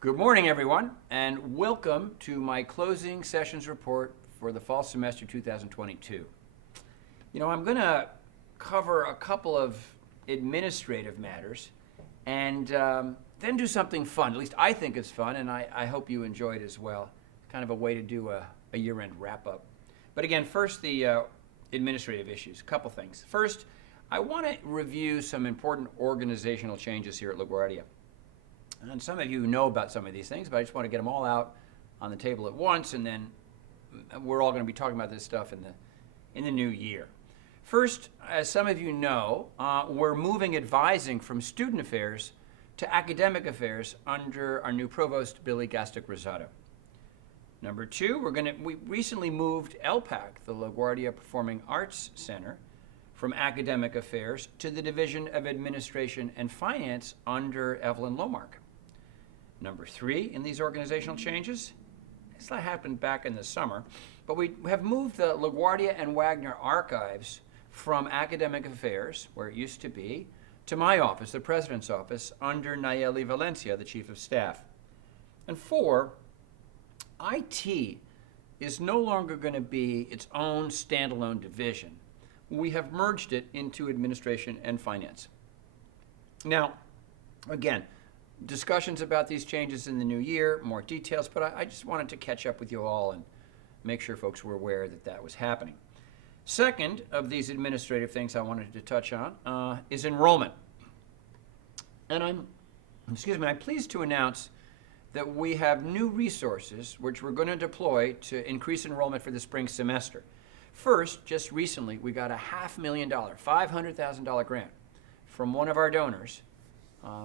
Good morning, everyone, and welcome to my closing sessions report for the fall semester 2022. I'm going to cover a couple of administrative matters and then do something fun. At least I think it's fun, and I hope you enjoy it as well. Kind of a way to do a year-end wrap-up. But again, first the administrative issues. A couple things. First, I want to review some important organizational changes here at LaGuardia. And some of you know about some of these things, but I just want to get them all out on the table at once, and then we're all going to be talking about this stuff in the new year. First, as some of you know, we're moving advising from student affairs to academic affairs under our new provost, Billy Gastick-Rosado. Number two, we recently moved LPAC, the LaGuardia Performing Arts Center, from academic affairs to the Division of Administration and Finance under Evelyn Lomark. Number three in these organizational changes, this happened back in the summer, but we have moved the LaGuardia and Wagner archives from academic affairs, where it used to be, to my office, the president's office, under Nayeli Valencia, the chief of staff. And four, IT is no longer going to be its own standalone division. We have merged it into administration and finance. Now, again, discussions about these changes in the new year, more details, but I just wanted to catch up with you all and make sure folks were aware that that was happening. Second of these administrative things I wanted to touch on is enrollment. And I'm pleased to announce that we have new resources which we're going to deploy to increase enrollment for the spring semester. First, just recently, we got a $500,000, $500,000 grant from one of our donors,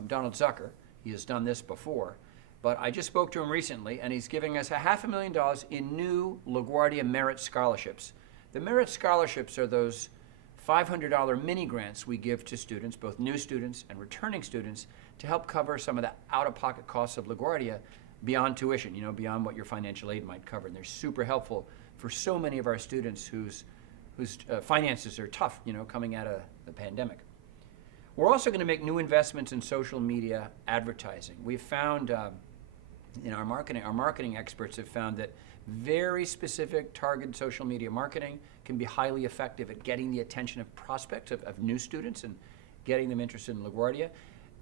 Donald Zucker. He has done this before, but I just spoke to him recently, and he's giving us $500,000 in new LaGuardia Merit Scholarships. The Merit Scholarships are those $500 mini grants we give to students, both new students and returning students, to help cover some of the out-of-pocket costs of LaGuardia beyond tuition, beyond what your financial aid might cover. And they're super helpful for so many of our students whose finances are tough, coming out of the pandemic. We're also going to make new investments in social media advertising. We've found in our marketing experts have found that very specific targeted social media marketing can be highly effective at getting the attention of prospects, of new students, and getting them interested in LaGuardia.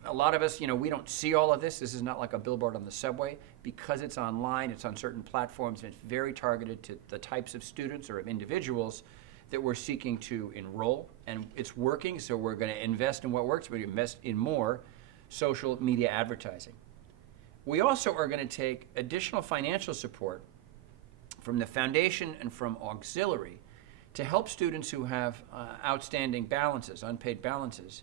A lot of us, we don't see all of this. This is not like a billboard on the subway. Because it's online, it's on certain platforms, and it's very targeted to the types of students or of individuals that we're seeking to enroll. And it's working, so we're going to invest in what works. We're going to invest in more social media advertising. We also are going to take additional financial support from the foundation and from auxiliary to help students who have outstanding balances, unpaid balances,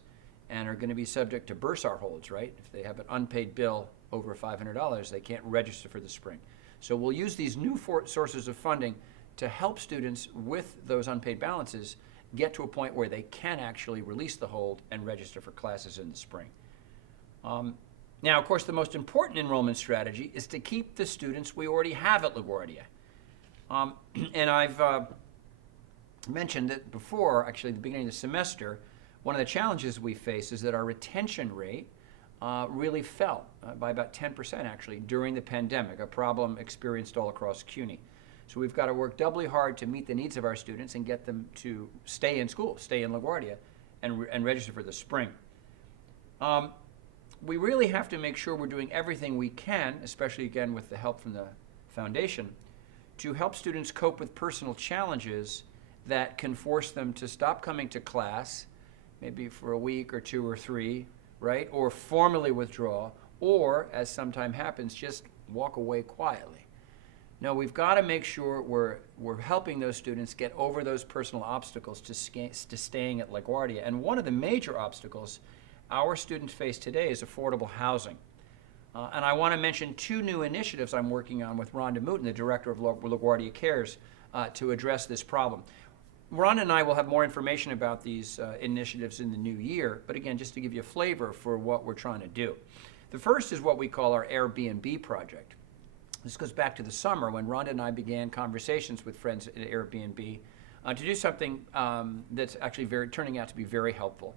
and are going to be subject to bursar holds, right? If they have an unpaid bill over $500, they can't register for the spring. So we'll use these new sources of funding to help students with those unpaid balances get to a point where they can actually release the hold and register for classes in the spring. Now, of course, the most important enrollment strategy is to keep the students we already have at LaGuardia. And I've mentioned that before, actually, at the beginning of the semester, one of the challenges we face is that our retention rate really fell by about 10% actually during the pandemic, a problem experienced all across CUNY. So we've got to work doubly hard to meet the needs of our students and get them to stay in school, stay in LaGuardia, and register for the spring. We really have to make sure we're doing everything we can, especially again with the help from the foundation, to help students cope with personal challenges that can force them to stop coming to class, maybe for a week or two or three, right? Or formally withdraw, or, as sometimes happens, just walk away quietly. No, we've got to make sure we're helping those students get over those personal obstacles to staying at LaGuardia. And one of the major obstacles our students face today is affordable housing. And I want to mention two new initiatives I'm working on with Rhonda Mooten, the director of LaGuardia Cares, to address this problem. Rhonda and I will have more information about these initiatives in the new year, but again, just to give you a flavor for what we're trying to do. The first is what we call our Airbnb project. This goes back to the summer when Rhonda and I began conversations with friends at Airbnb to do something that's actually turning out to be very helpful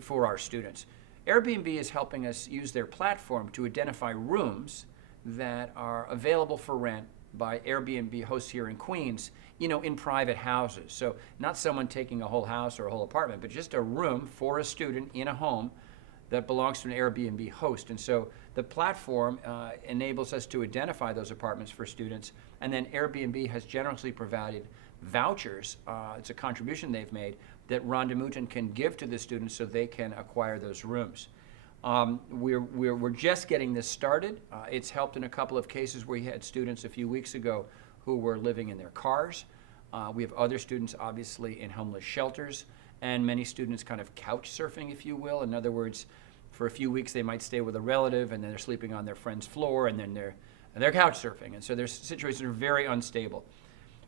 for our students. Airbnb is helping us use their platform to identify rooms that are available for rent by Airbnb hosts here in Queens, in private houses. So not someone taking a whole house or a whole apartment, but just a room for a student in a home that belongs to an Airbnb host. And so the platform enables us to identify those apartments for students, and then Airbnb has generously provided vouchers, it's a contribution they've made, that Rhonda Mouton can give to the students so they can acquire those rooms. We're just getting this started. It's helped in a couple of cases where we had students a few weeks ago who were living in their cars. We have other students, obviously, in homeless shelters, and many students kind of couch surfing, if you will. In other words, for a few weeks they might stay with a relative, and then they're sleeping on their friend's floor, and then they're couch surfing. And so their situations are very unstable.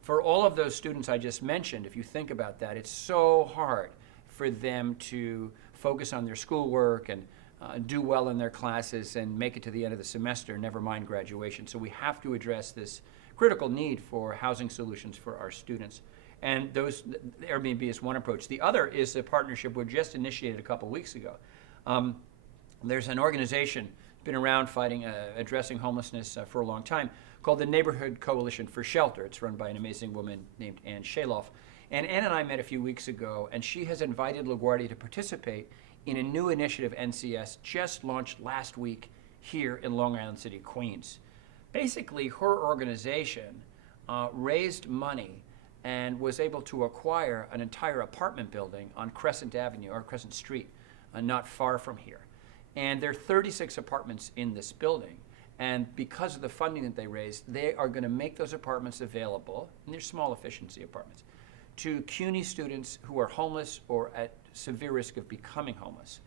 For all of those students I just mentioned, if you think about that, it's so hard for them to focus on their schoolwork and do well in their classes and make it to the end of the semester, never mind graduation. So we have to address this critical need for housing solutions for our students. And Airbnb is one approach. The other is a partnership we just initiated a couple weeks ago. There's an organization been around addressing homelessness for a long time, called the Neighborhood Coalition for Shelter. It's run by an amazing woman named Ann Shaloff. And Ann and I met a few weeks ago, and she has invited LaGuardia to participate in a new initiative NCS just launched last week here in Long Island City, Queens. Basically, her organization raised money and was able to acquire an entire apartment building on Crescent Avenue, or Crescent Street, not far from here. And there are 36 apartments in this building. And because of the funding that they raised, they are going to make those apartments available, and they're small efficiency apartments, to CUNY students who are homeless or at severe risk of becoming homeless.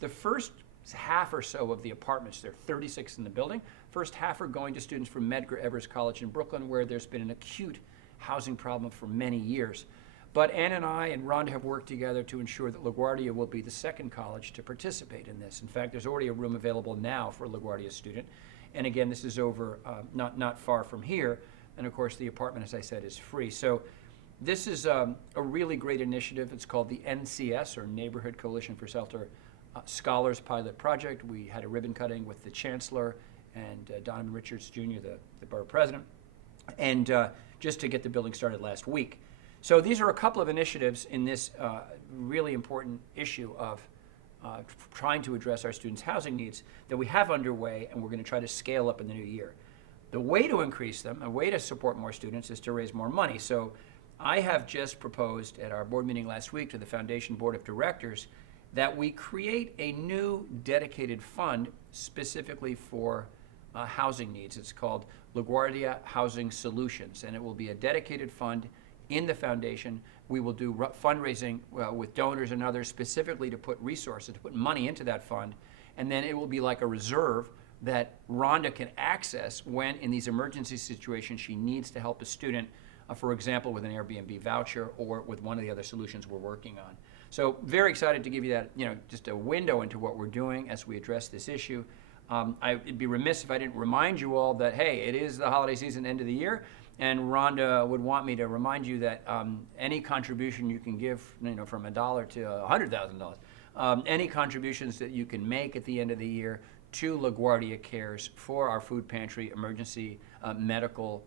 The first half or so of the apartments, there are 36 in the building, first half are going to students from Medgar Evers College in Brooklyn, where there's been an acute housing problem for many years. But Ann and I and Rhonda have worked together to ensure that LaGuardia will be the second college to participate in this. In fact, there's already a room available now for a LaGuardia student. And again, this is over not far from here. And of course, the apartment, as I said, is free. So this is a really great initiative. It's called the NCS, or Neighborhood Coalition for Shelter Scholars Pilot Project. We had a ribbon cutting with the Chancellor and Donovan Richards Jr., the borough president, and just to get the building started last week. So these are a couple of initiatives in this really important issue of trying to address our students' housing needs that we have underway, and we're going to try to scale up in the new year. The way to increase them, a way to support more students, is to raise more money. So I have just proposed at our board meeting last week to the Foundation Board of Directors that we create a new dedicated fund specifically for housing needs. It's called LaGuardia Housing Solutions, and it will be a dedicated fund in the foundation. We will do fundraising with donors and others specifically to put resources, to put money into that fund, and then it will be like a reserve that Rhonda can access when in these emergency situations she needs to help a student, for example, with an Airbnb voucher or with one of the other solutions we're working on. So very excited to give you that, just a window into what we're doing as we address this issue. I'd be remiss if I didn't remind you all that, hey, it is the holiday season, end of the year, and Rhonda would want me to remind you that any contribution you can give, from $1 to $100,000, any contributions that you can make at the end of the year to LaGuardia Cares for our food pantry, emergency medical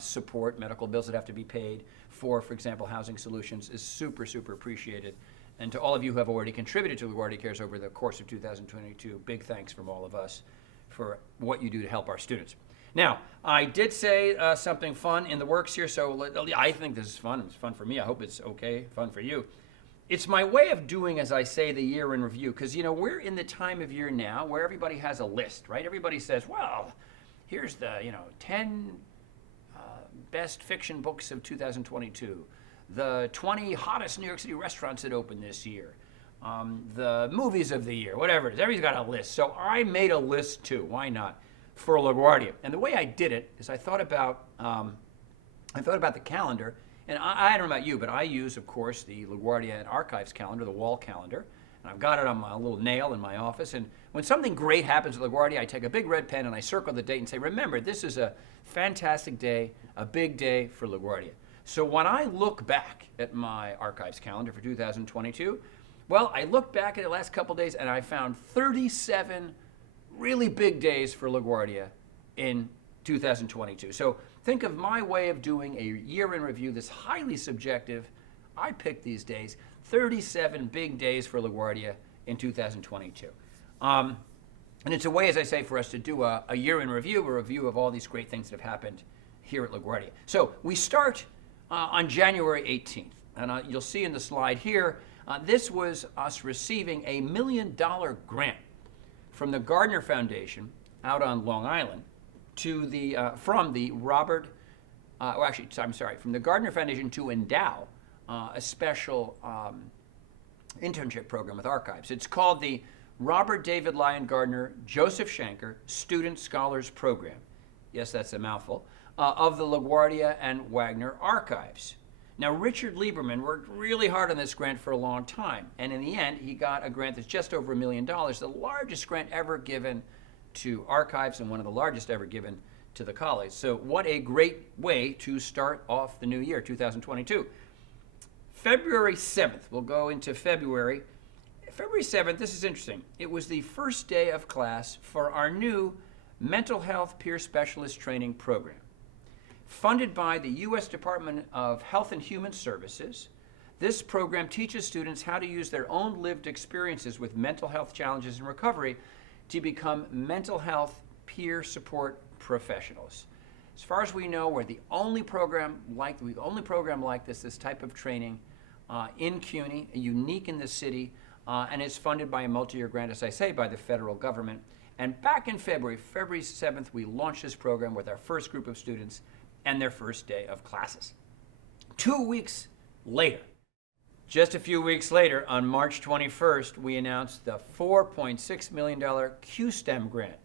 support, medical bills that have to be paid for example, housing solutions, is super, super appreciated. And to all of you who have already contributed to LaGuardia Cares over the course of 2022, big thanks from all of us for what you do to help our students. Now, I did say something fun in the works here, so I think this is fun. It's fun for me. I hope it's okay, fun for you. It's my way of doing, as I say, the year in review, because, we're in the time of year now where everybody has a list, right? Everybody says, well, here's the, 10 best fiction books of 2022, the 20 hottest New York City restaurants that opened this year, the movies of the year, whatever it is. Everybody's got a list. So I made a list too. Why not? For LaGuardia. And the way I did it is I thought about the calendar, and I don't know about you, but I use, of course, the LaGuardia and Archives calendar, the wall calendar, and I've got it on my little nail in my office. And when something great happens at LaGuardia, I take a big red pen and I circle the date and say, remember, this is a fantastic day, a big day for LaGuardia. So when I look back at my Archives calendar for 2022, well, I looked back at the last couple days and I found 37 really big days for LaGuardia in 2022. So think of my way of doing a year in review that's highly subjective. I picked these days, 37 big days for LaGuardia in 2022. And it's a way, as I say, for us to do a year in review, a review of all these great things that have happened here at LaGuardia. So we start on January 18th. And you'll see in the slide here, this was us receiving a $1 million grant from the Gardner Foundation out on Long Island to the, from the from the Gardner Foundation to endow a special internship program with archives. It's called the Robert David Lyon Gardner Joseph Schenker Student Scholars Program. Yes, that's a mouthful, of the LaGuardia and Wagner Archives. Now, Richard Lieberman worked really hard on this grant for a long time, and in the end, he got a grant that's just over $1 million, the largest grant ever given to archives and one of the largest ever given to the college. So what a great way to start off the new year, 2022. February 7th, we'll go into February. February 7th, this is interesting. It was the first day of class for our new Mental Health Peer Specialist Training Program. Funded by the U.S. Department of Health and Human Services, this program teaches students how to use their own lived experiences with mental health challenges and recovery to become mental health peer support professionals. As far as we know, we're the only program like this type of training in CUNY, unique in the city, and it's funded by a multi-year grant, as I say, by the federal government. And back in February 7th, we launched this program with our first group of students and their first day of classes. 2 weeks later, just a few weeks later, on March 21st, we announced the $4.6 million Q-STEM grant.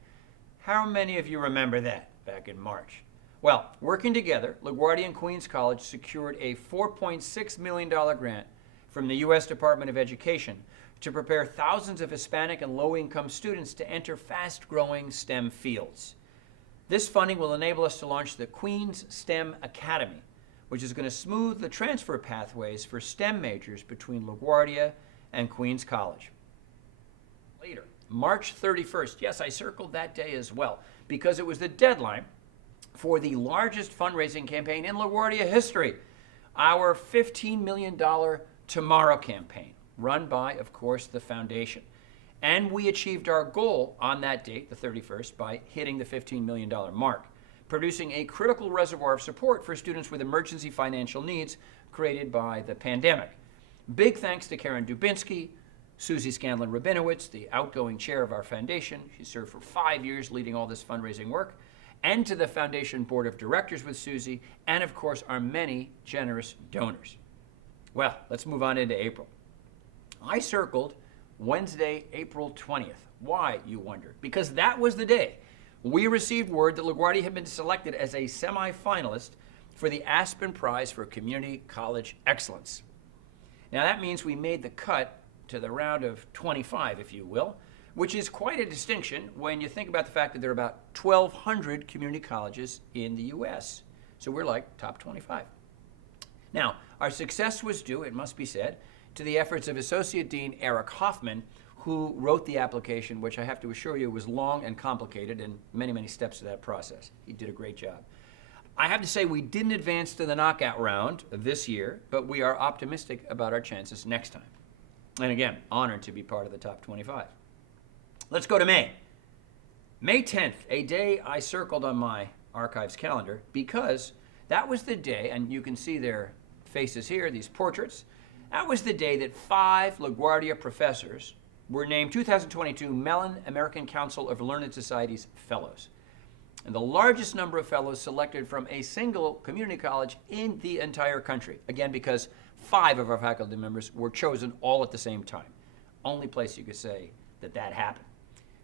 How many of you remember that back in March? Well, working together, LaGuardia and Queens College secured a $4.6 million grant from the U.S. Department of Education to prepare thousands of Hispanic and low-income students to enter fast-growing STEM fields. This funding will enable us to launch the Queens STEM Academy, which is going to smooth the transfer pathways for STEM majors between LaGuardia and Queens College. Later, March 31st, yes, I circled that day as well, because it was the deadline for the largest fundraising campaign in LaGuardia history, our $15 million Tomorrow campaign, run by, of course, the foundation. And we achieved our goal on that date, the 31st, by hitting the $15 million mark, producing a critical reservoir of support for students with emergency financial needs created by the pandemic. Big thanks to Karen Dubinsky, Susie Scanlon-Rabinowitz, the outgoing chair of our foundation. She served for 5 years leading all this fundraising work, and to the foundation board of directors with Susie, and of course our many generous donors. Well, let's move on into April. I circled Wednesday, April 20th. Why, you wonder? Because that was the day we received word that LaGuardia had been selected as a semifinalist for the Aspen Prize for Community College Excellence. Now that means we made the cut to the round of 25, if you will, which is quite a distinction when you think about the fact that there are about 1,200 community colleges in the U.S. So we're like top 25. Now, our success was due, it must be said, to the efforts of Associate Dean Eric Hoffman, who wrote the application, which I have to assure you was long and complicated and many, many steps to that process. He did a great job. I have to say we didn't advance to the knockout round this year, but we are optimistic about our chances next time. And again, honored to be part of the top 25. Let's go to May. May 10th, a day I circled on my archives calendar because that was the day, and you can see their faces here, these portraits. That was the day that 5 LaGuardia professors were named 2022 Mellon American Council of Learned Societies Fellows, and the largest number of fellows selected from a single community college in the entire country. Again, because 5 of our faculty members were chosen all at the same time. Only place you could say that that happened.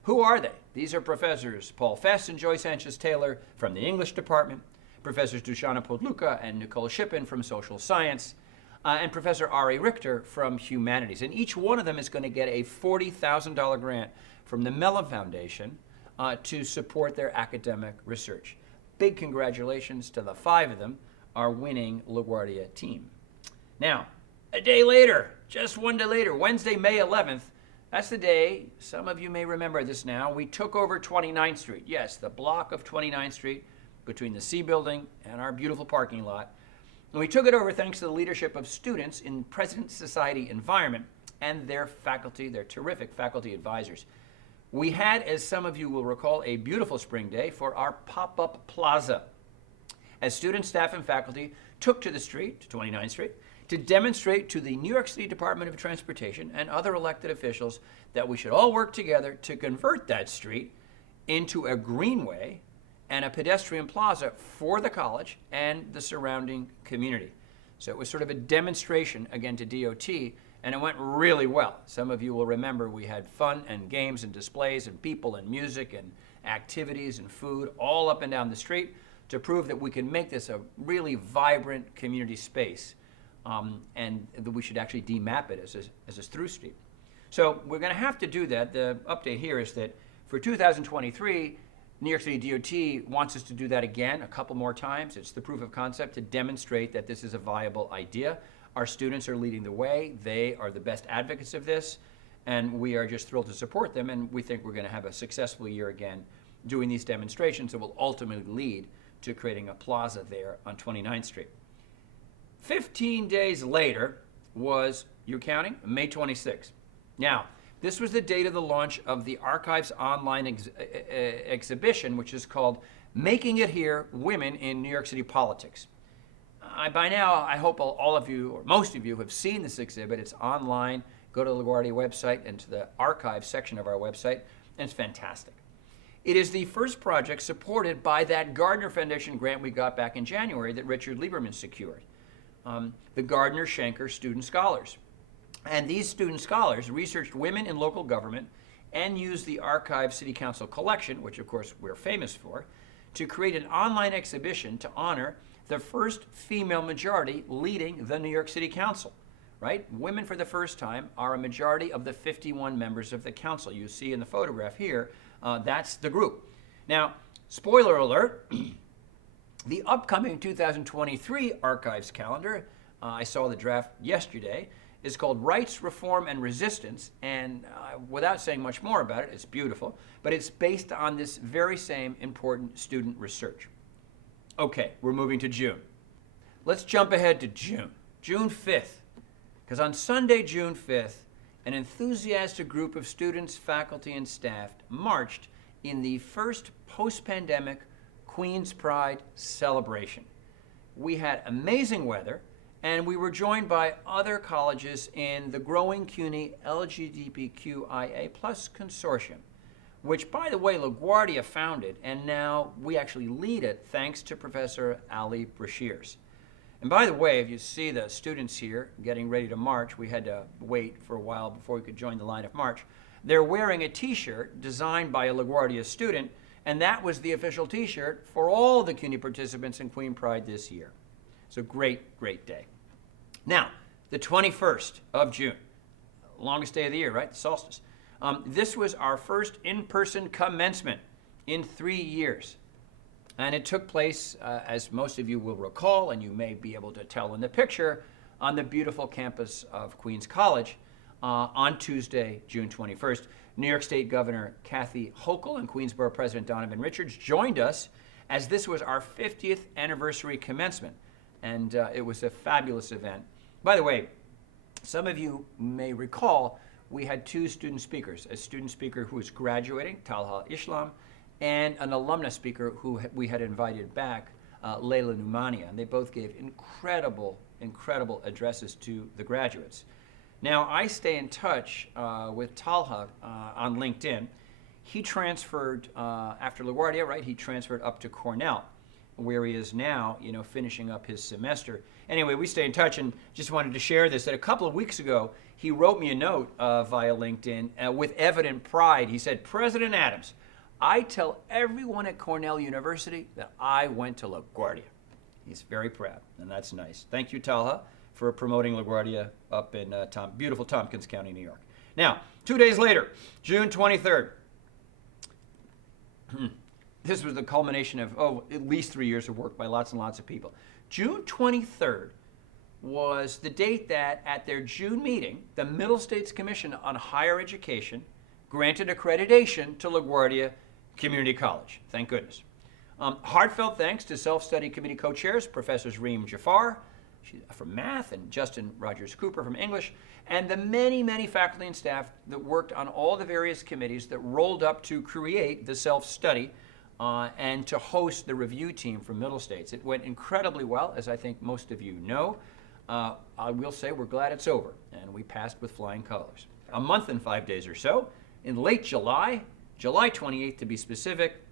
Who are they? These are Professors Paul Fest and Joy Sanchez-Taylor from the English department, Professors Dushana Podluka and Nicole Shippen from social science, and Professor Ari Richter from humanities. And each one of them is going to get a $40,000 grant from the Mellon Foundation to support their academic research. Big congratulations to the 5 of them, our winning LaGuardia team. Now, a day later, just one day later, Wednesday, May 11th, That's the day, some of you may remember this now, we took over 29th Street. Yes, the block of 29th Street between the C building and our beautiful parking lot. And we took it over thanks to the leadership of students in President's Society Environment and their faculty, their terrific faculty advisors. We had, as some of you will recall, a beautiful spring day for our pop-up plaza, as students, staff, and faculty took to the street, to 29th Street, to demonstrate to the New York City Department of Transportation and other elected officials that we should all work together to convert that street into a greenway and a pedestrian plaza for the college and the surrounding community. So it was sort of a demonstration, again, to DOT, and it went really well. Some of you will remember we had fun and games and displays and people and music and activities and food all up and down the street to prove that we can make this a really vibrant community space, and that we should actually demap it as a through street. So we're going to have to do that. The update here is that for 2023, New York City DOT wants us to do that again a couple more times. It's the proof of concept to demonstrate that this is a viable idea. Our students are leading the way. They are the best advocates of this, and we are just thrilled to support them, and we think we're going to have a successful year again doing these demonstrations that will ultimately lead to creating a plaza there on 29th Street. 15 days later was, you're counting, May 26th. Now, this was the date of the launch of the Archives online exhibition, which is called Making It Here, Women in New York City Politics. By now, I hope all of you, or most of you, have seen this exhibit. It's online. Go to the LaGuardia website and to the archives section of our website, and it's fantastic. It is the first project supported by that Gardner Foundation grant we got back in January that Richard Lieberman secured, the Gardner Schenker Student Scholars. And these student scholars researched women in local government and used the Archives City Council collection, which of course we're famous for, to create an online exhibition to honor the first female majority leading the New York City Council, right? Women for the first time are a majority of the 51 members of the council. You see in the photograph here, that's the group. Now, spoiler alert, the upcoming 2023 Archives calendar, I saw the draft yesterday, is called Rights, Reform, and Resistance, and without saying much more about it, it's beautiful, but it's based on this very same important student research. Okay, we're moving to June. Let's jump ahead to June 5th, because on Sunday, June 5th, an enthusiastic group of students, faculty, and staff marched in the first post-pandemic Queen's Pride celebration. We had amazing weather, and we were joined by other colleges in the growing CUNY LGBTQIA+ consortium, which, by the way, LaGuardia founded, and now we actually lead it thanks to Professor Ali Brashears. And by the way, if you see the students here getting ready to march, we had to wait for a while before we could join the line of march. They're wearing a t-shirt designed by a LaGuardia student, and that was the official t-shirt for all the CUNY participants in Queen Pride this year. It's a great, great day. Now, the 21st of June, longest day of the year, right? The solstice. This was our first in-person commencement in 3 years. And it took place, as most of you will recall, and you may be able to tell in the picture, on the beautiful campus of Queens College on Tuesday, June 21st. New York State Governor Kathy Hochul and Queensborough President Donovan Richards joined us as this was our 50th anniversary commencement. And it was a fabulous event. By the way, some of you may recall we had two student speakers, a student speaker who was graduating, Talha Islam, and an alumnus speaker who we had invited back, Leila Numania, and they both gave incredible, incredible addresses to the graduates. Now, I stay in touch with Talha on LinkedIn. He transferred, after LaGuardia, right, he transferred up to Cornell, where he is now, finishing up his semester. Anyway, we stay in touch, and just wanted to share this, that a couple of weeks ago, he wrote me a note via LinkedIn with evident pride. He said, President Adams, I tell everyone at Cornell University that I went to LaGuardia. He's very proud, and that's nice. Thank you, Talha, for promoting LaGuardia up in beautiful Tompkins County, New York. Now, 2 days later, June 23rd, this was the culmination of, at least 3 years of work by lots and lots of people. June 23rd was the date that at their June meeting, the Middle States Commission on Higher Education granted accreditation to LaGuardia Community College. Thank goodness. Heartfelt thanks to Self-Study Committee co-chairs, Professors Reem Jafar from math and Justin Rogers Cooper from English, and the many, many faculty and staff that worked on all the various committees that rolled up to create the self-study and to host the review team from Middle States. It went incredibly well, as I think most of you know. I will say we're glad it's over, and we passed with flying colors. A month and 5 days or so, in late July, July 28th to be specific,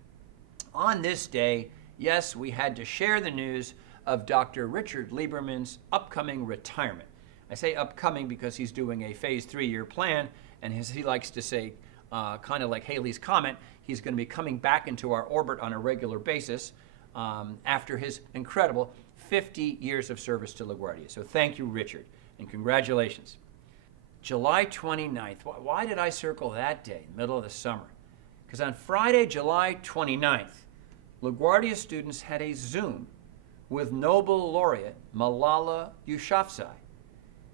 on this day, yes, we had to share the news of Dr. Richard Lieberman's upcoming retirement. I say upcoming because he's doing a phase 3-year plan, and as he likes to say, kind of like Haley's Comet, he's going to be coming back into our orbit on a regular basis after his incredible 50 years of service to LaGuardia. So thank you, Richard, and congratulations. July 29th. Why did I circle that day, middle of the summer? Because on Friday, July 29th, LaGuardia students had a Zoom with Nobel laureate Malala Yousafzai.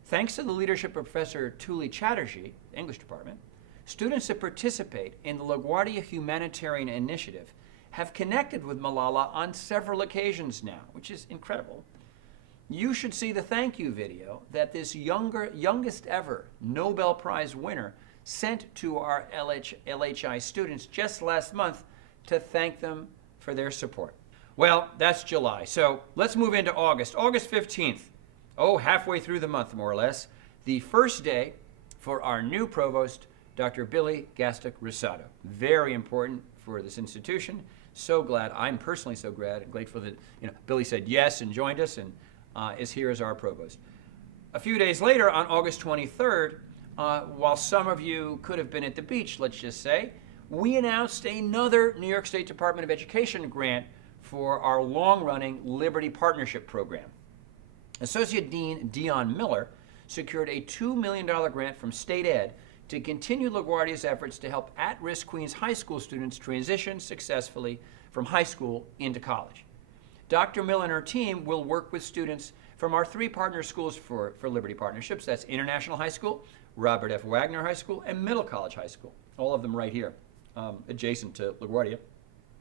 Thanks to the leadership of Professor Tuli Chatterjee, English department, students that participate in the LaGuardia Humanitarian Initiative have connected with Malala on several occasions now, which is incredible. You should see the thank you video that this youngest ever Nobel Prize winner sent to our LHI students just last month to thank them for their support. Well, that's July. So let's move into August. August 15th. Oh, halfway through the month, more or less. The first day for our new provost, Dr. Billy Gastick Rosado. Very important for this institution. So glad, I'm personally so glad and grateful that Billy said yes and joined us and is here as our provost. A few days later, on August 23rd, while some of you could have been at the beach, let's just say, we announced another New York State Department of Education grant for our long-running Liberty Partnership Program. Associate Dean Dion Miller secured a $2 million grant from State Ed to continue LaGuardia's efforts to help at-risk Queens High School students transition successfully from high school into college. Dr. Miller and her team will work with students from our 3 partner schools for Liberty Partnerships. That's International High School, Robert F. Wagner High School, and Middle College High School. All of them right here, adjacent to LaGuardia.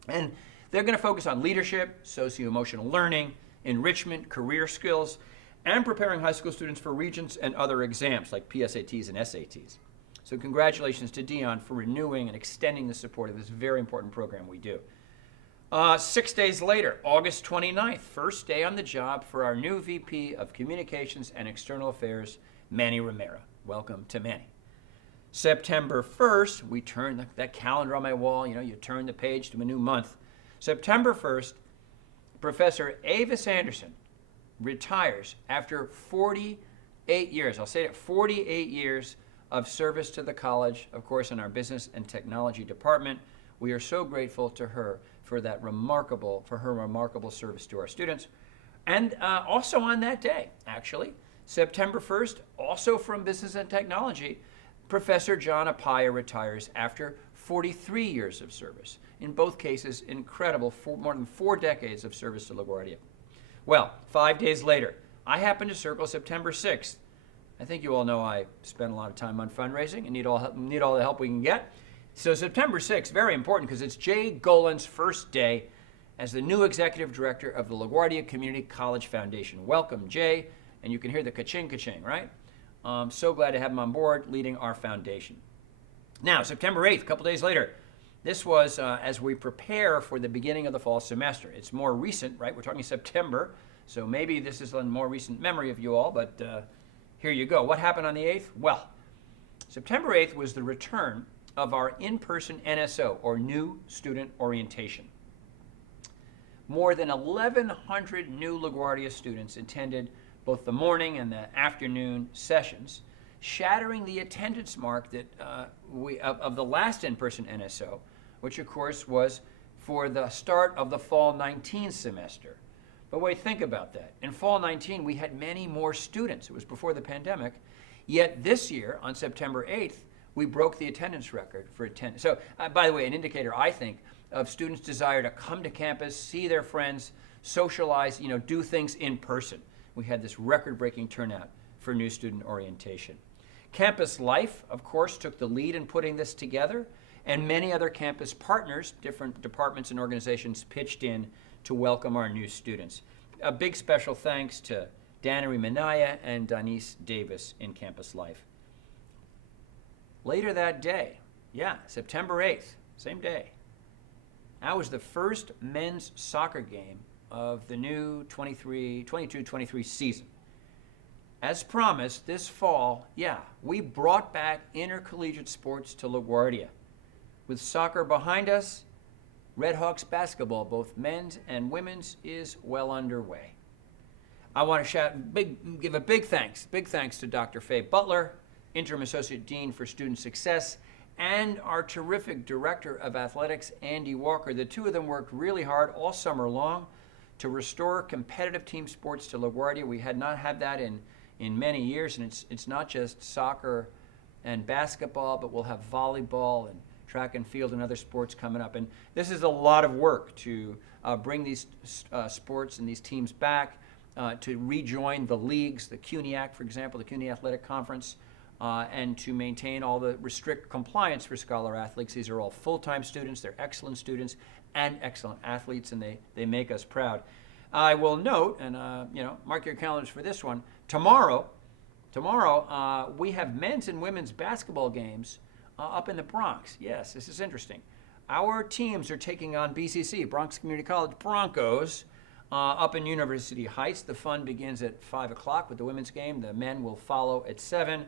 And they're going to focus on leadership, socio-emotional learning, enrichment, career skills, and preparing high school students for Regents and other exams like PSATs and SATs. So congratulations to Dion for renewing and extending the support of this very important program we do. 6 days later, August 29th, first day on the job for our new VP of Communications and External Affairs, Manny Romero. Welcome to Manny. September 1st, we turn that calendar on my wall, you turn the page to a new month. September 1st, Professor Avis Anderson retires after 48 years. I'll say it, 48 years of service to the college, of course, in our business and technology department. We are so grateful to her for her remarkable service to our students. And also on that day, actually, September 1st, also from business and technology, Professor John Apaya retires after 43 years of service. In both cases, incredible, more than 4 decades of service to LaGuardia. Well, 5 days later, I happen to circle September 6th. I think you all know I spend a lot of time on fundraising and need all the help we can get. So September 6th, very important because it's Jay Golan's first day as the new executive director of the LaGuardia Community College Foundation. Welcome, Jay, and you can hear the ka-ching, ka-ching, right? So glad to have him on board leading our foundation. Now, September 8th, a couple days later, this was as we prepare for the beginning of the fall semester. It's more recent, right? We're talking September, so maybe this is a more recent memory of you all, but here you go. What happened on the 8th? Well, September 8th was the return of our in-person NSO, or New Student Orientation. More than 1,100 new LaGuardia students attended both the morning and the afternoon sessions, shattering the attendance mark that of the last in-person NSO, which of course was for the start of the fall 19 semester. But wait, think about that. In fall 19, we had many more students. It was before the pandemic. Yet this year, on September 8th, we broke the attendance record for attendance. So, by the way, an indicator, I think, of students' desire to come to campus, see their friends, socialize, do things in person, we had this record-breaking turnout for new student orientation. Campus Life, of course, took the lead in putting this together, and many other campus partners, different departments and organizations, pitched in to welcome our new students. A big special thanks to Dannery Minaya and Denise Davis in Campus Life. Later that day, September 8th, same day, that was the first men's soccer game of the new 22-23 season. As promised, this fall, we brought back intercollegiate sports to LaGuardia. With soccer behind us, Red Hawks basketball, both men's and women's, is well underway. I want to give a big thanks to Dr. Faye Butler, Interim Associate Dean for Student Success, and our terrific Director of Athletics, Andy Walker. The two of them worked really hard all summer long to restore competitive team sports to LaGuardia. We had not had that in many years, and it's not just soccer and basketball, but we'll have volleyball and track and field and other sports coming up. And this is a lot of work to bring these sports and these teams back, to rejoin the leagues, the CUNYAC, for example, the CUNY Athletic Conference, and to maintain all the strict compliance for scholar athletes. These are all full-time students. They're excellent students and excellent athletes, and they make us proud. I will note, and mark your calendars for this one, tomorrow we have men's and women's basketball games up in the Bronx. Yes, this is interesting. Our teams are taking on BCC, Bronx Community College Broncos, up in University Heights. The fun begins at 5 o'clock with the women's game. The men will follow at 7.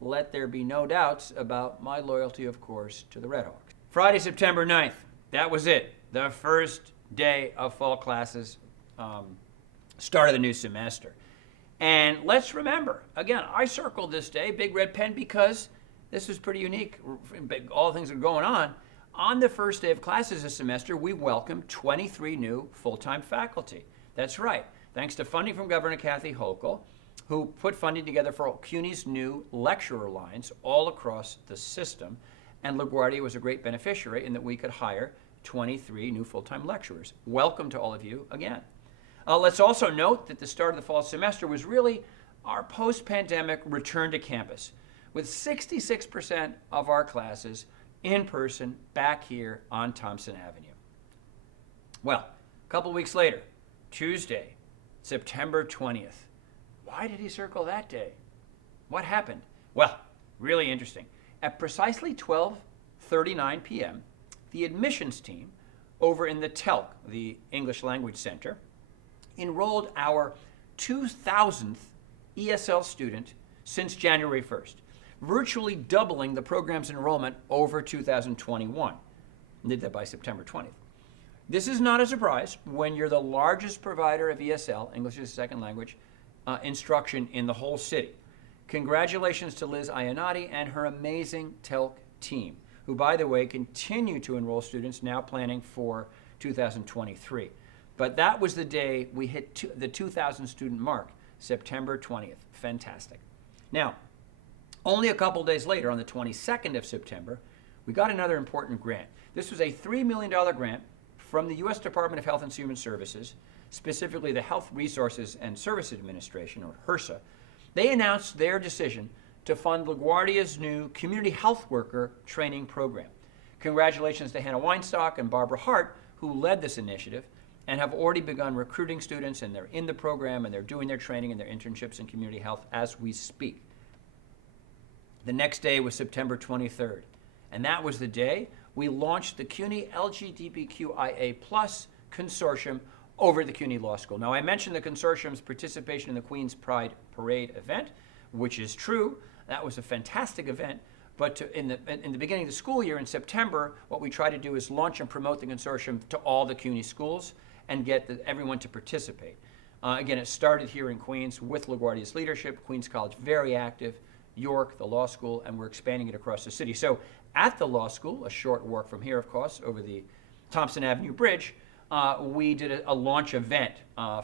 Let there be no doubts about my loyalty, of course, to the Red Hawks. Friday, September 9th, that was it. The first day of fall classes, start of the new semester. And let's remember, again, I circled this day, big red pen, because this was pretty unique. All the things that are going on. On the first day of classes this semester, we welcomed 23 new full-time faculty. That's right. Thanks to funding from Governor Kathy Hochul, who put funding together for CUNY's new lecturer lines all across the system. And LaGuardia was a great beneficiary in that we could hire 23 new full-time lecturers. Welcome to all of you again. Let's also note that the start of the fall semester was really our post-pandemic return to campus, with 66% of our classes in person back here on Thompson Avenue. Well, a couple weeks later, Tuesday, September 20th. Why did he circle that day? What happened? Well, really interesting. At precisely 12:39 p.m., the admissions team over in the TELC, the English Language Center, enrolled our 2,000th ESL student since January 1st, virtually doubling the program's enrollment over 2021. Did that by September 20th. This is not a surprise when you're the largest provider of ESL, English as a Second Language, instruction in the whole city. Congratulations to Liz Ionati and her amazing TELC team, who, by the way, continue to enroll students now planning for 2023. But that was the day we hit the 2,000 student mark, September 20th. Fantastic. Now, only a couple days later, on the 22nd of September, we got another important grant. This was a $3 million grant from the U.S. Department of Health and Human Services, specifically the Health Resources and Services Administration, or HRSA. They announced their decision to fund LaGuardia's new Community Health Worker Training Program. Congratulations to Hannah Weinstock and Barbara Hart, who led this initiative and have already begun recruiting students, and they're in the program, and they're doing their training and their internships in community health as we speak. The next day was September 23rd, and that was the day we launched the CUNY LGBTQIA+ Consortium over the CUNY Law School. Now, I mentioned the consortium's participation in the Queen's Pride Parade event, which is true. That was a fantastic event. But in the beginning of the school year in September, what we try to do is launch and promote the consortium to all the CUNY schools and get everyone to participate. Again, it started here in Queens with LaGuardia's leadership, Queens College very active, York, the law school, and we're expanding it across the city. So at the law school, a short walk from here, of course, over the Thompson Avenue Bridge, we did a launch event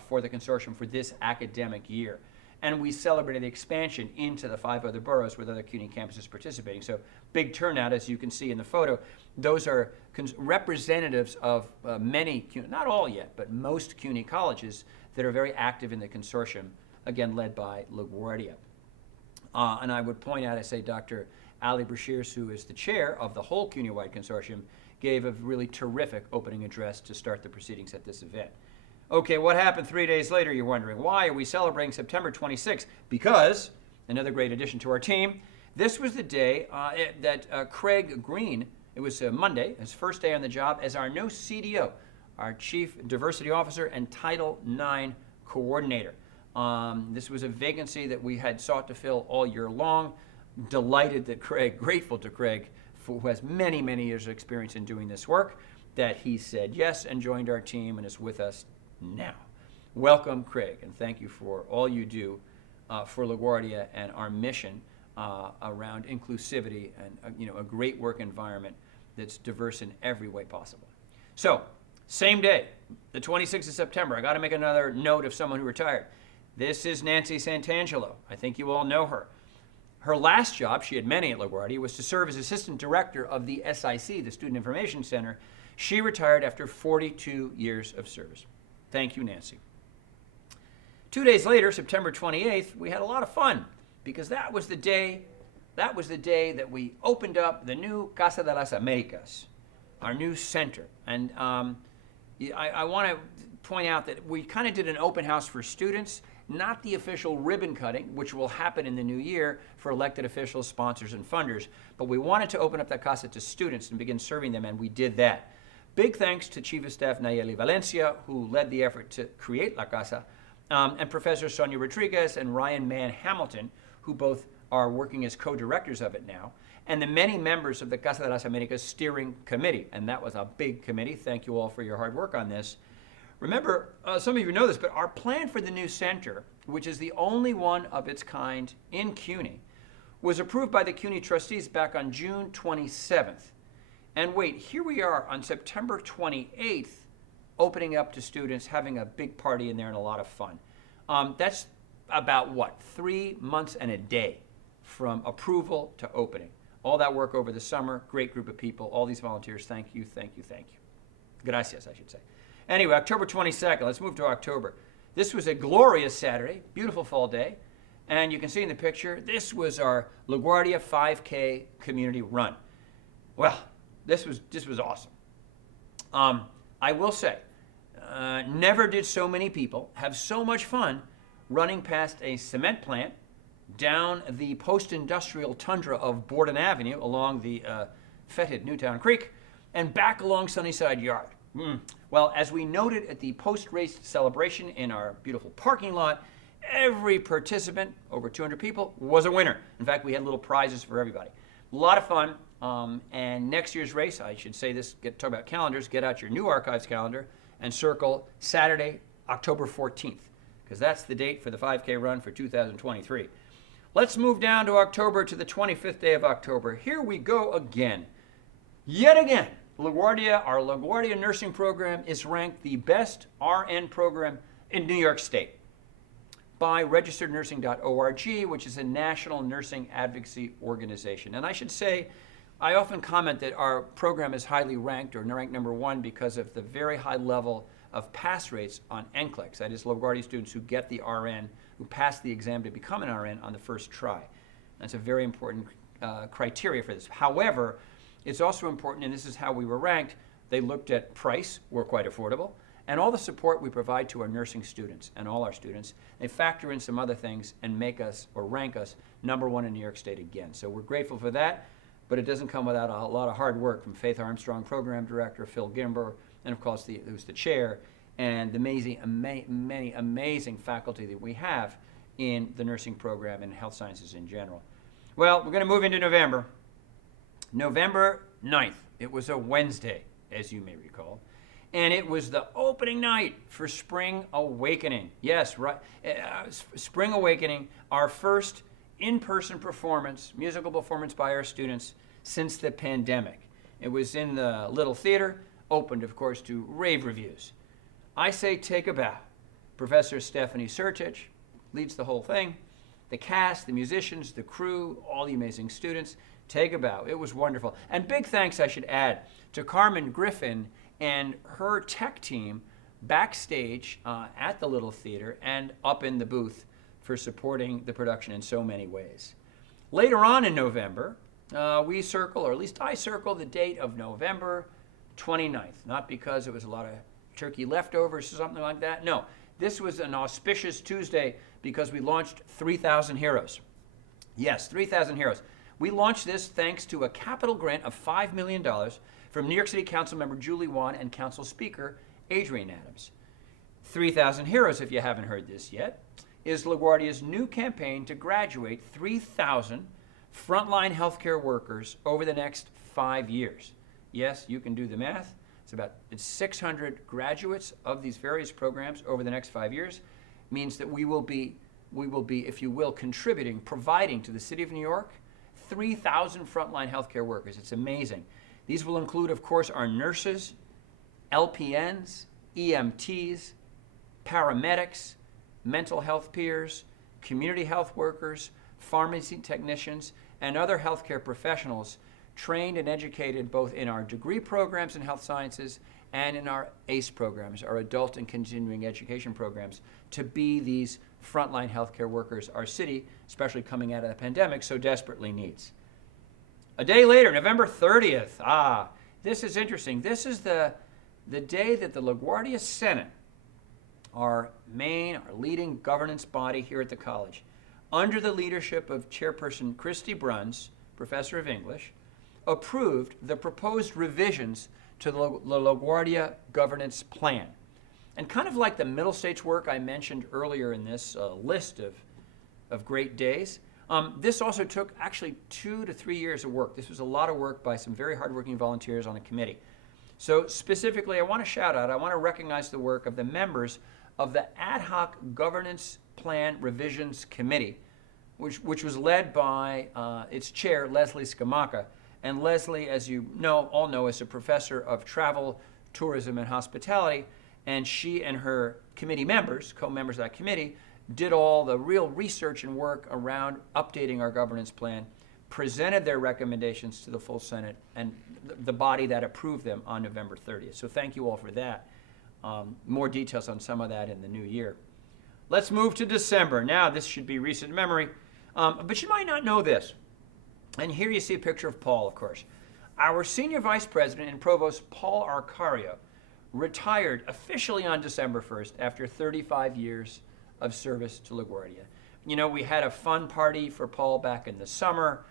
for the consortium for this academic year. And we celebrated the expansion into the 5 other boroughs with other CUNY campuses participating. So big turnout, as you can see in the photo. Those are representatives of many, not all yet, but most CUNY colleges that are very active in the consortium again led by LaGuardia. And I would point out, I say Dr. Ali Brashears, who is the chair of the whole CUNY-wide consortium, gave a really terrific opening address to start the proceedings at this event. Okay, what happened 3 days later, you're wondering? Why are we celebrating September 26th? Because, another great addition to our team, this was the day that Craig Green, it was Monday, his first day on the job as our new CDO, our Chief Diversity Officer and Title IX Coordinator. This was a vacancy that we had sought to fill all year long. Delighted that Craig, grateful to Craig, who has many, many years of experience in doing this work, that he said yes and joined our team and is with us now. Welcome, Craig, and thank you for all you do for LaGuardia and our mission around inclusivity and a great work environment that's diverse in every way possible. So, same day, the 26th of September, I got to make another note of someone who retired. This is Nancy Santangelo. I think you all know her. Her last job, she had many at LaGuardia, was to serve as assistant director of the SIC, the Student Information Center. She retired after 42 years of service. Thank you, Nancy. 2 days later, September 28th, we had a lot of fun because that was the day that we opened up the new Casa de las Americas, our new center. And I want to point out that we kind of did an open house for students, not the official ribbon cutting, which will happen in the new year for elected officials, sponsors, and funders. But we wanted to open up that casa to students and begin serving them, and we did that. Big thanks to Chief of Staff Nayeli Valencia, who led the effort to create La Casa, and Professor Sonia Rodriguez and Ryan Mann Hamilton, who both are working as co-directors of it now, and the many members of the Casa de las Americas steering committee. And that was a big committee. Thank you all for your hard work on this. Remember, some of you know this, but our plan for the new center, which is the only one of its kind in CUNY, was approved by the CUNY trustees back on June 27th. And wait, here we are on September 28th, opening up to students, having a big party in there and a lot of fun. That's about, 3 months and a day from approval to opening. All that work over the summer, great group of people, all these volunteers, thank you, thank you, thank you. Gracias, I should say. Anyway, October 22nd, let's move to October. This was a glorious Saturday, beautiful fall day. And you can see in the picture, this was our LaGuardia 5K community run. Well, this was awesome. I will say, never did so many people have so much fun running past a cement plant, down the post-industrial tundra of Borden Avenue along the fetid Newtown Creek, and back along Sunnyside Yard. Well, as we noted at the post-race celebration in our beautiful parking lot, every participant, over 200 people, was a winner. In fact, we had little prizes for everybody. A lot of fun. And next year's race, I should say this, talk about calendars, get out your new archives calendar and circle Saturday, October 14th, because that's the date for the 5K run for 2023. Let's move down to October, to the 25th day of October. Here we go again. Yet again, LaGuardia, our LaGuardia nursing program is ranked the best RN program in New York State by registerednursing.org, which is a national nursing advocacy organization. And I should say, I often comment that our program is highly ranked, or ranked number one, because of the very high level of pass rates on NCLEX. That is, LaGuardia students who get the RN, who pass the exam to become an RN on the first try. That's a very important criteria for this. However, it's also important, and this is how we were ranked, they looked at price, we're quite affordable, and all the support we provide to our nursing students and all our students. They factor in some other things and make us, or rank us, number one in New York State again. So we're grateful for that, but it doesn't come without a lot of hard work from Faith Armstrong, program director, Phil Gimber, and of course who's the chair, and the many amazing faculty that we have in the nursing program and health sciences in general. Well, we're going to move into November. November 9th. It was a Wednesday, as you may recall. And it was the opening night for Spring Awakening. Yes, right. Spring Awakening, our first in-person performance, musical performance by our students since the pandemic. It was in the Little Theater, opened, of course, to rave reviews. I say take a bow. Professor Stephanie Sertich leads the whole thing. The cast, the musicians, the crew, all the amazing students, take a bow. It was wonderful. And big thanks, I should add, to Carmen Griffin and her tech team backstage at the Little Theater and up in the booth for supporting the production in so many ways. Later on in November, we circle, or at least I circle, the date of November 29th. Not because it was a lot of turkey leftovers or something like that. No, this was an auspicious Tuesday because we launched 3,000 Heroes. Yes, 3,000 Heroes. We launched this thanks to a capital grant of $5 million from New York City Council member Julie Wan and Council Speaker Adrienne Adams. 3,000 Heroes, if you haven't heard this yet, is LaGuardia's new campaign to graduate 3,000 frontline healthcare workers over the next 5 years. Yes, you can do the math. It's 600 graduates of these various programs over the next 5 years. Means that we will be, if you will, contributing, providing to the city of New York 3,000 frontline healthcare workers. It's amazing. These will include, of course, our nurses, LPNs, EMTs, paramedics, mental health peers, community health workers, pharmacy technicians, and other healthcare professionals trained and educated both in our degree programs in health sciences and in our ACE programs, our adult and continuing education programs, to be these frontline healthcare workers our city, especially coming out of the pandemic, so desperately needs. A day later, November 30th, this is interesting. This is the day that the LaGuardia Senate, our leading governance body here at the college, under the leadership of Chairperson Christy Bruns, Professor of English, approved the proposed revisions to the LaGuardia Governance Plan. And kind of like the middle states work I mentioned earlier in this list of great days, this also took actually 2 to 3 years of work. This was a lot of work by some very hardworking volunteers on the committee. So specifically, I want to recognize the work of the members of the Ad Hoc Governance Plan Revisions Committee, which was led by its chair, Leslie Scamacca. And Leslie, as you all know, is a professor of travel, tourism, and hospitality. And she and her committee members, co-members of that committee, did all the real research and work around updating our governance plan, presented their recommendations to the full Senate and the body that approved them on November 30th. So thank you all for that. More details on some of that in the new year. Let's move to December. Now, this should be recent memory, but you might not know this. And here you see a picture of Paul, of course. Our senior vice president and provost, Paul Arcario, retired officially on December 1st after 35 years of service to LaGuardia. You know, we had a fun party for Paul back in the summer.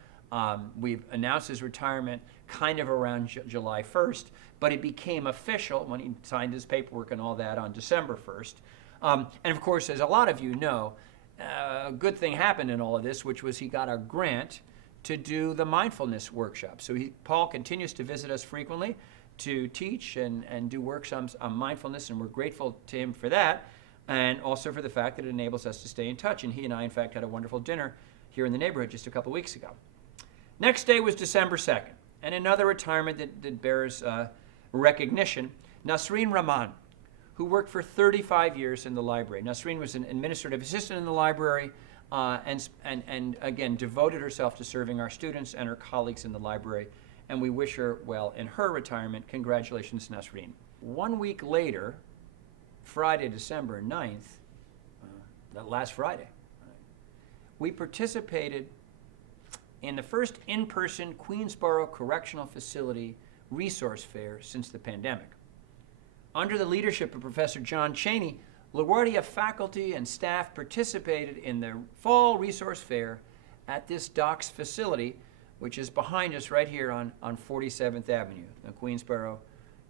We've announced his retirement kind of around July 1st, but it became official when he signed his paperwork and all that on December 1st. And of course, as a lot of you know, a good thing happened in all of this, which was he got a grant to do the mindfulness workshop. So Paul continues to visit us frequently to teach and do workshops on mindfulness, and we're grateful to him for that, and also for the fact that it enables us to stay in touch. And he and I, in fact, had a wonderful dinner here in the neighborhood just a couple weeks ago. Next day was December 2nd, and another retirement that bears recognition, Nasreen Rahman, who worked for 35 years in the library. Nasreen was an administrative assistant in the library, and again, devoted herself to serving our students and her colleagues in the library. And we wish her well in her retirement. Congratulations, Nasreen. 1 week later, Friday, December 9th, that last Friday, we participated in the first in-person Queensboro Correctional Facility Resource Fair since the pandemic. Under the leadership of Professor John Cheney, LaGuardia faculty and staff participated in the Fall Resource Fair at this docks facility, which is behind us right here on 47th Avenue, the Queensboro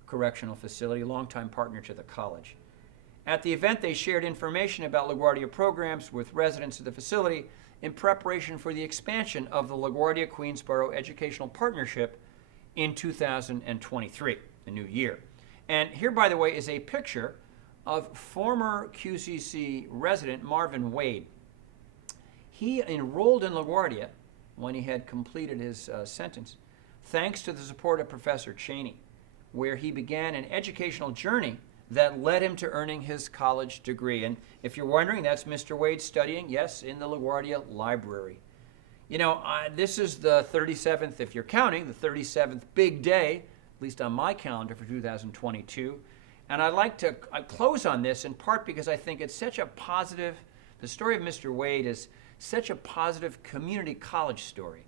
Correctional Facility, longtime partner to the college. At the event, they shared information about LaGuardia programs with residents of the facility in preparation for the expansion of the LaGuardia Queensboro Educational Partnership in 2023, the new year. And here, by the way, is a picture of former QCC resident Marvin Wade. He enrolled in LaGuardia when he had completed his sentence, thanks to the support of Professor Cheney, where he began an educational journey that led him to earning his college degree. And if you're wondering, that's Mr. Wade studying, yes, in the LaGuardia Library. You know, this is the 37th, if you're counting, the 37th big day, at least on my calendar for 2022. And I'd like to close on this in part because I think it's such a positive The story of Mr. Wade is such a positive community college story.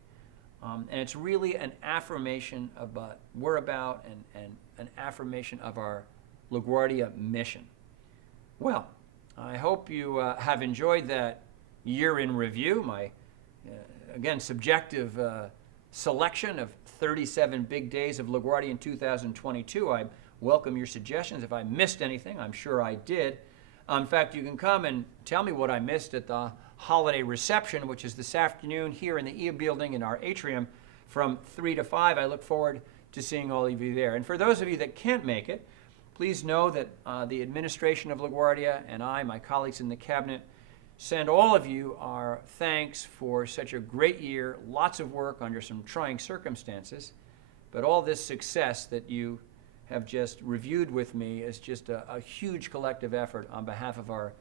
And it's really an affirmation of what we're about and an affirmation of our LaGuardia mission. Well, I hope you have enjoyed that year in review, my, again, subjective selection of 37 big days of LaGuardia in 2022. I welcome your suggestions. If I missed anything, I'm sure I did. In fact, you can come and tell me what I missed at the holiday reception, which is this afternoon here in the E building in our atrium from 3 to 5. I look forward to seeing all of you there. And for those of you that can't make it, please know that the administration of LaGuardia and I, my colleagues in the cabinet, send all of you our thanks for such a great year, lots of work under some trying circumstances, but all this success that you have just reviewed with me is just a huge collective effort on behalf of our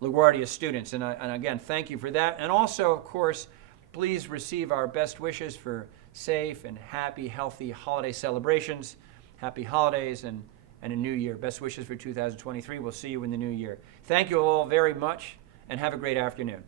LaGuardia students. And again, thank you for that. And also, of course, please receive our best wishes for safe and happy, healthy holiday celebrations. Happy holidays and a new year. Best wishes for 2023. We'll see you in the new year. Thank you all very much, and have a great afternoon.